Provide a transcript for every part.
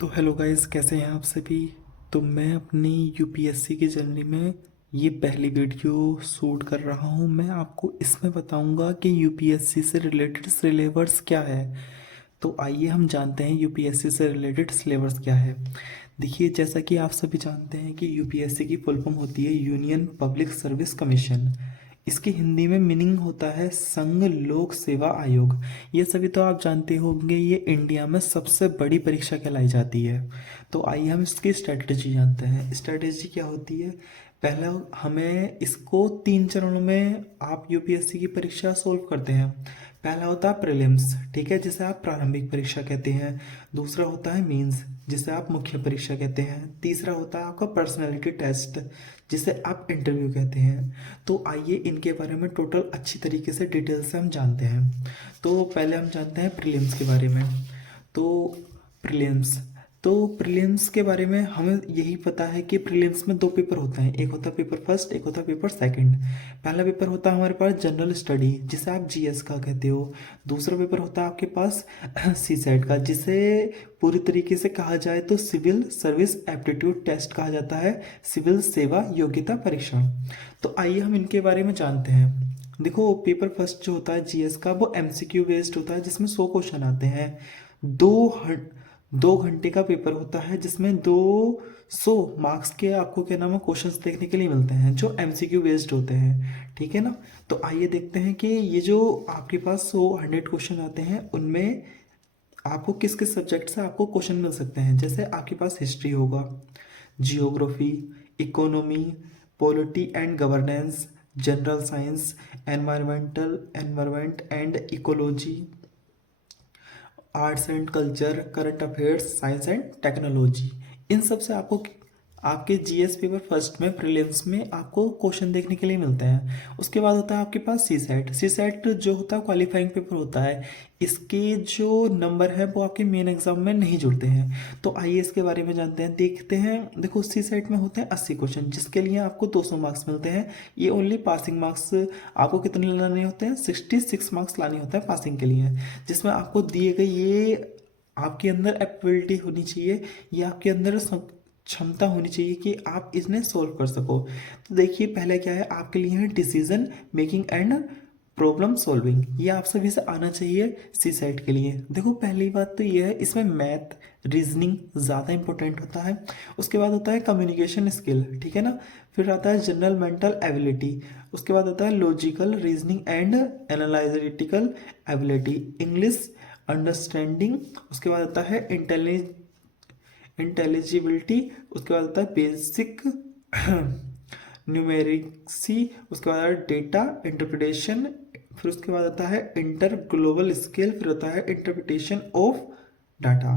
तो hello guys, कैसे हैं आप सभी। तो मैं अपनी यूपीएससी की जर्नी में ये पहली वीडियो शूट कर रहा हूँ। मैं आपको इसमें बताऊंगा कि यूपीएससी से रिलेटेड सिलेबस क्या है। तो आइए हम जानते हैं यूपीएससी से रिलेटेड सिलेबस क्या है। देखिए, जैसा कि आप सभी जानते हैं कि यूपीएससी की फुल फॉर्म होती है यूनियन पब्लिक सर्विस कमीशन। इसकी हिंदी में मीनिंग होता है संघ लोक सेवा आयोग। ये सभी तो आप जानते होंगे, ये इंडिया में सबसे बड़ी परीक्षा कहलाई जाती है। तो आइए हम इसकी स्ट्रेटजी जानते हैं। स्ट्रेटजी क्या होती है। पहला, हमें इसको 3 चरणों में आप यूपीएससी की परीक्षा सोल्व करते हैं। पहला होता है प्रीलिम्स, ठीक है, जिसे आप प्रारंभिक परीक्षा कहते हैं। दूसरा होता है मेंस, जिसे आप मुख्य परीक्षा कहते हैं। तीसरा होता है आपका पर्सनालिटी टेस्ट, जिसे आप इंटरव्यू कहते हैं। तो आइए इनके बारे में टोटल अच्छी तरीके से डिटेल से हम जानते हैं। तो पहले हम जानते हैं प्रीलिम्स के बारे में। तो प्रीलिम्स तो प्रीलिम्स के बारे में हमें यही पता है कि प्रीलिम्स में 2 पेपर होते हैं। एक होता है पेपर फर्स्ट, एक होता है पेपर सेकंड। पहला पेपर होता है हमारे पास जनरल स्टडी, जिसे आप जीएस का कहते हो। दूसरा पेपर होता है आपके पास सी सेट का, जिसे पूरी तरीके से कहा जाए तो सिविल सर्विस एप्टीट्यूड टेस्ट कहा जाता है, सिविल सेवा योग्यता परीक्षा। तो आइए हम इनके बारे में जानते हैं। देखो, पेपर फर्स्ट जो होता है जीएस का, वो एमसीक्यू बेस्ड होता है, जिसमें 100 क्वेश्चन आते हैं। दो 2 घंटे का पेपर होता है, जिसमें 200 मार्क्स के आपको क्या नाम है क्वेश्चंस देखने के लिए मिलते हैं, जो एमसीक्यू बेस्ड होते हैं, ठीक है ना। तो आइए देखते हैं कि ये जो आपके पास 100 क्वेश्चन आते हैं, उनमें आपको किस किस सब्जेक्ट से आपको क्वेश्चन मिल सकते हैं। जैसे आपके पास हिस्ट्री होगा, geography, economy, polity and governance, general science, environment and ecology, arts and culture, current affairs, science and technology. इन सब से आपको आपके जीएस पेपर फर्स्ट में प्रीलिम्स में आपको क्वेश्चन देखने के लिए मिलते हैं। उसके बाद होता है आपके पास सी सेट। सी सेट जो होता है क्वालिफाइंग पेपर होता है। इसके जो नंबर है वो आपके मेन एग्जाम में नहीं जुड़ते हैं। तो आइए इसके बारे में जानते हैं, देखते हैं। देखो, सी सेट में होते हैं 80 क्वेश्चन, जिसके लिए आपको 200 मार्क्स मिलते हैं। ये ओनली पासिंग मार्क्स आपको कितने लाने होते हैं, 66 मार्क्स लाने होते हैं पासिंग के लिए। जिसमें आपको दिए गए ये आपके अंदर एबिलिटी होनी चाहिए, ये आपके अंदर क्षमता होनी चाहिए कि आप इसने सोल्व कर सको। तो देखिए, पहले क्या है आपके लिए है decision making and problem solving. ये आप सभी से आना चाहिए सी सेट के लिए। देखो, पहली बात तो ये है, इसमें मैथ रीजनिंग ज़्यादा इंपॉर्टेंट होता है। उसके बाद होता है कम्युनिकेशन स्किल, ठीक है ना। फिर आता है जनरल मेंटल एबिलिटी। उसके बाद होता है logical reasoning and analytical ability, English understanding. उसके बाद आता है इंटेलिजिबिलिटी। उसके बाद आता है बेसिक न्यूमेरिक्सी। उसके बाद आता है डेटा इंटरप्रिटेशन। फिर उसके बाद आता है इंटर ग्लोबल स्केल। फिर होता है इंटरप्रिटेशन ऑफ डाटा,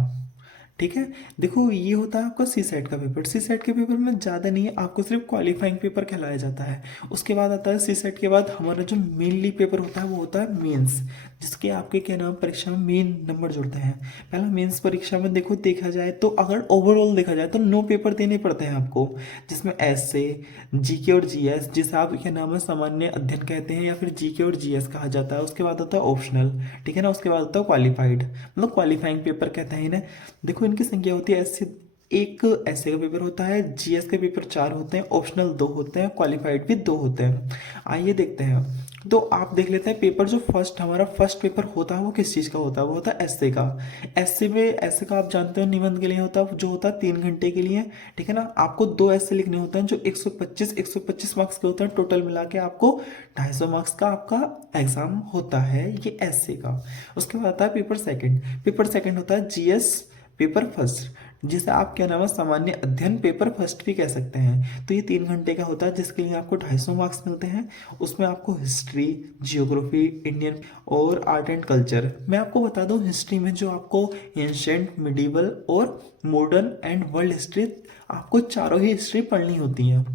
ठीक है। देखो, ये होता है आपका सी सेट का पेपर। सी सेट के पेपर में ज़्यादा नहीं है, आपको सिर्फ क्वालिफाइंग पेपर कहलाया जाता है। उसके बाद आता है सी सेट के बाद हमारा जो मेनली पेपर होता है वो होता है मेंस, जिसके आपके क्या नाम परीक्षा में मेन नंबर जुड़ते हैं। पहला मेंस परीक्षा में देखो, देखा जाए तो अगर ओवरऑल देखा जाए तो 9 पेपर देने पड़ते हैं आपको, जिसमें ऐसे जीके और जीएस, जिसे आप क्या नाम है सामान्य अध्ययन कहते हैं, या फिर जीके और जीएस कहा जाता है। उसके बाद होता है ऑप्शनल, ठीक है ना। उसके बाद होता है क्वालिफाइड, मतलब क्वालिफाइंग पेपर कहते हैं इन्हें। देखो, इनकी संख्या होती है ऐसे, एक ऐसे का पेपर होता है, जीएस के पेपर 4 होते हैं, ऑप्शनल 2 होते हैं, क्वालिफाइड भी 2 होते हैं। आइए देखते हैं। तो आप देख लेते हैं पेपर जो हमारा फर्स्ट पेपर होता है वो किस चीज़ का होता है, वो होता है एसए का। एसए में, एसए का आप जानते हो निबंध के लिए होता है, जो होता है 3 घंटे के लिए, ठीक है ना। आपको 2 एसए लिखने होते हैं, जो 125 मार्क्स के होते हैं। टोटल मिला के आपको 250 मार्क्स का आपका एग्जाम होता है, ये एसए का। उसके बाद आता है पेपर सेकंड। पेपर सेकंड होता है जीएस पेपर फर्स्ट, जिसे आप क्या नाम है सामान्य अध्ययन पेपर फर्स्ट भी कह सकते हैं। तो ये 3 घंटे का होता है, जिसके लिए आपको 250 मार्क्स मिलते हैं। उसमें आपको हिस्ट्री, जियोग्राफी, इंडियन और आर्ट एंड कल्चर। मैं आपको बता दूं, हिस्ट्री में जो आपको एंशेंट, मिडिवल और मॉडर्न एंड वर्ल्ड हिस्ट्री, आपको चारों ही हिस्ट्री पढ़नी होती है।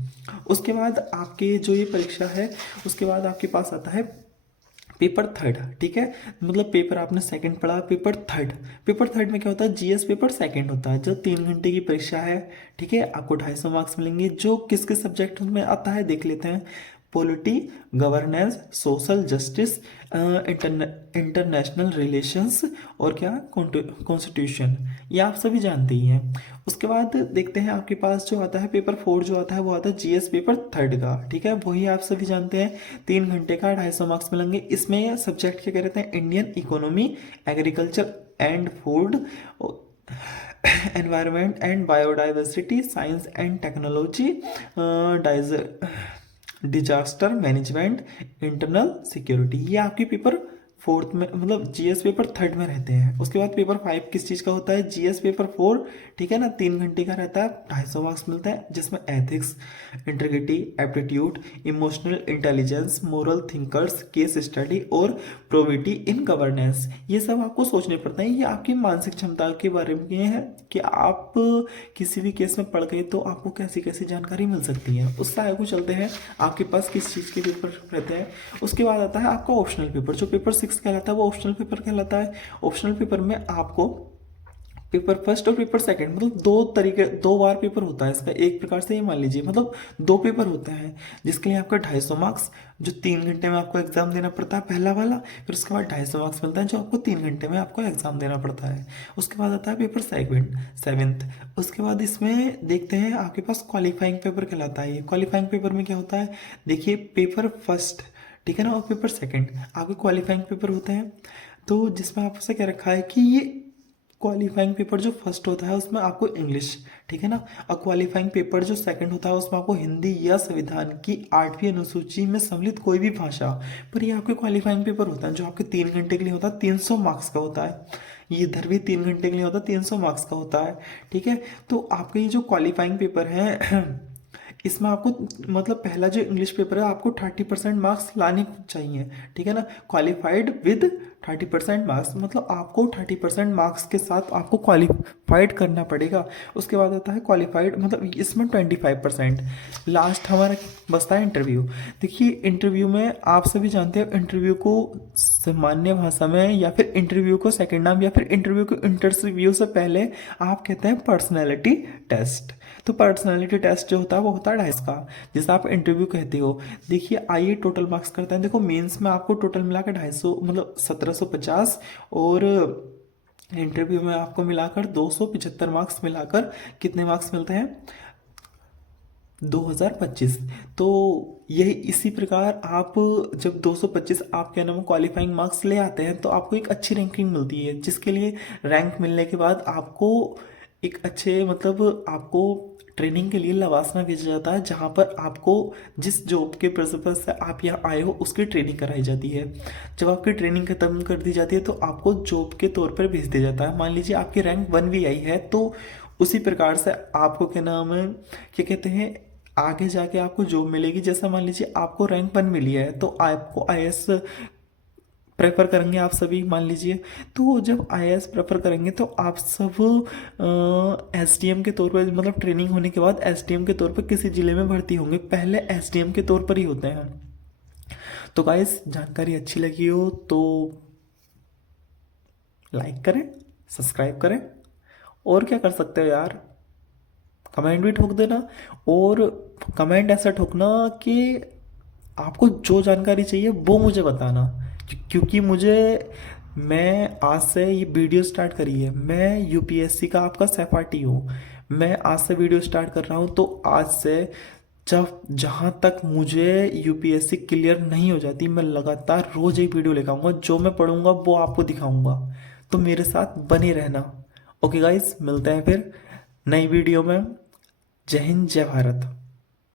उसके बाद आपके जो ये परीक्षा है, उसके बाद आपके पास आता है पेपर थर्ड, ठीक है। मतलब पेपर आपने सेकंड पढ़ा, पेपर थर्ड। पेपर थर्ड में क्या होता है, जीएस पेपर सेकंड होता है, जो 3 घंटे की परीक्षा है, ठीक है। आपको 250 मार्क्स मिलेंगे, जो किस किस सब्जेक्ट में आता है देख लेते हैं। Polity, governance, social justice, international relations और क्या कॉन्स्टिट्यूशन, ये आप सभी जानते ही हैं। उसके बाद देखते हैं आपके पास जो आता है पेपर 4 जो आता है वो आता है जीएस पेपर थर्ड का, ठीक है, वही आप सभी जानते हैं 3 घंटे का 250 मार्क्स मिलेंगे। इसमें सब्जेक्ट क्या कहते हैं, Indian economy, agriculture and food, environment and biodiversity, science and technology, disaster management, internal security, ये आपके पेपर 4 में मतलब जीएस पेपर 3 में रहते हैं। उसके बाद पेपर 5 किस चीज़ का होता है, जीएस पेपर 4, ठीक है ना, 3 घंटे का रहता है, 250 मार्क्स मिलता है, जिसमें ethics, integrity, aptitude, emotional intelligence, moral thinkers, case study और प्रोबिटी इन गवर्नेंस, ये सब आपको सोचने पड़ते हैं। ये आपकी मानसिक क्षमता के बारे में है कि आप किसी भी केस में पढ़ गए तो आपको कैसी कैसी जानकारी मिल सकती है। उससे आगे को चलते हैं, आपके पास किस चीज़ के पेपर रहते हैं। उसके बाद आता है आपका ऑप्शनल पेपर, जो पेपर 6 कहलाता है वो ऑप्शनल पेपर कहलाता है। ऑप्शनल पेपर में आपको पेपर फर्स्ट और पेपर सेकंड मतलब 2 बार पेपर होता है इसका, एक प्रकार से ये मान लीजिए मतलब 2 पेपर होता है, जिसके लिए आपका 250 मार्क्स, जो 3 घंटे में आपको एग्जाम देना पड़ता है पहला वाला, फिर उसके बाद 250 मार्क्स मिलता है जो आपको 3 घंटे में आपको एग्जाम देना पड़ता है। उसके बाद आता है पेपर सेवेंथ। उसके बाद इसमें देखते हैं आपके पास क्वालिफाइंग पेपर कहलाता है। ये क्वालिफाइंग पेपर में क्या होता है, देखिए पेपर फर्स्ट, ठीक है ना, और पेपर सेकंड आपके क्वालिफाइंग पेपर होते हैं। तो जिसमें आपसे क्या रखा है कि ये क्वालिफाइंग पेपर जो फर्स्ट होता है उसमें आपको इंग्लिश, ठीक है ना, और क्वालिफाइंग पेपर जो सेकंड होता है उसमें आपको हिंदी या संविधान की 8वीं अनुसूची में सम्मिलित कोई भी भाषा। पर ये आपके क्वालिफाइंग पेपर होता है जो आपके 3 घंटे के लिए होता है, 300 मार्क्स का होता है। ये इधर भी 3 घंटे के लिए होता है, 300 मार्क्स का होता है, ठीक है। तो आपके ये जो क्वालिफाइंग पेपर है इसमें आपको मतलब पहला जो इंग्लिश पेपर है आपको 30% मार्क्स लाने चाहिए, ठीक है ना, क्वालिफाइड विद 30% मार्क्स, मतलब आपको 30% मार्क्स के साथ आपको क्वालिफाइड करना पड़ेगा। उसके बाद आता है क्वालिफाइड मतलब इसमें 25%। लास्ट हमारा बचता है इंटरव्यू। देखिए इंटरव्यू में आप सभी जानते हैं इंटरव्यू को सामान्य भाषा में या फिर इंटरव्यू को सेकेंड नाम या फिर इंटरव्यू को इंटरव्यू से पहले आप कहते हैं पर्सनैलिटी टेस्ट। तो पर्सनैलिटी टेस्ट जो होता है वो होता है 250 का, जिसे आप इंटरव्यू कहते हो। देखिए आइए टोटल मार्क्स करते हैं। देखो मेंस में आपको टोटल मिलाकर 250 मतलब 1750 और इंटरव्यू में आपको मिलाकर 275 मार्क्स मिलाकर कितने मार्क्स मिलते हैं, 2025। तो यही इसी प्रकार आप जब 225 आप क्या नाम क्वालिफाइंग मार्क्स ले आते हैं तो आपको एक अच्छी रैंकिंग मिलती है, जिसके लिए रैंक मिलने के बाद आपको एक अच्छे मतलब आपको ट्रेनिंग के लिए लवासना भेजा जाता है, जहाँ पर आपको जिस जॉब के पर्पज से आप यहाँ आए हो उसकी ट्रेनिंग कराई जाती है। जब आपकी ट्रेनिंग खत्म कर दी जाती है तो आपको जॉब के तौर पर भेज दिया जाता है। मान लीजिए आपकी रैंक 1 भी आई है तो उसी प्रकार से आपको क्या नाम है क्या कहते हैं आगे जाके आपको जॉब मिलेगी। जैसा मान लीजिए आपको रैंक 1 मिली है तो आपको आईएएस प्रेफर करेंगे आप सभी, मान लीजिए। तो जब आईएएस प्रेफर करेंगे तो आप सब एसडीएम के तौर पर मतलब ट्रेनिंग होने के बाद एसडीएम के तौर पर किसी जिले में भर्ती होंगे, पहले एसडीएम के तौर पर ही होते हैं। तो गाइस जानकारी अच्छी लगी हो तो लाइक करें, सब्सक्राइब करें, और क्या कर सकते हो यार, कमेंट भी ठोक देना। और कमेंट ऐसा ठोकना कि आपको जो जानकारी चाहिए वो मुझे बताना, क्योंकि मैं आज से ये वीडियो स्टार्ट करी है, मैं यूपीएससी का आपका सहपाठी हूँ। मैं आज से वीडियो स्टार्ट कर रहा हूँ तो आज से जब जहाँ तक मुझे यूपीएससी क्लियर नहीं हो जाती मैं लगातार रोज एक वीडियो लेकर आऊँगा, जो मैं पढ़ूंगा वो आपको दिखाऊंगा। तो मेरे साथ बने रहना। ओके गाइस, मिलते हैं फिर नई वीडियो में। जय हिंद, जय भारत।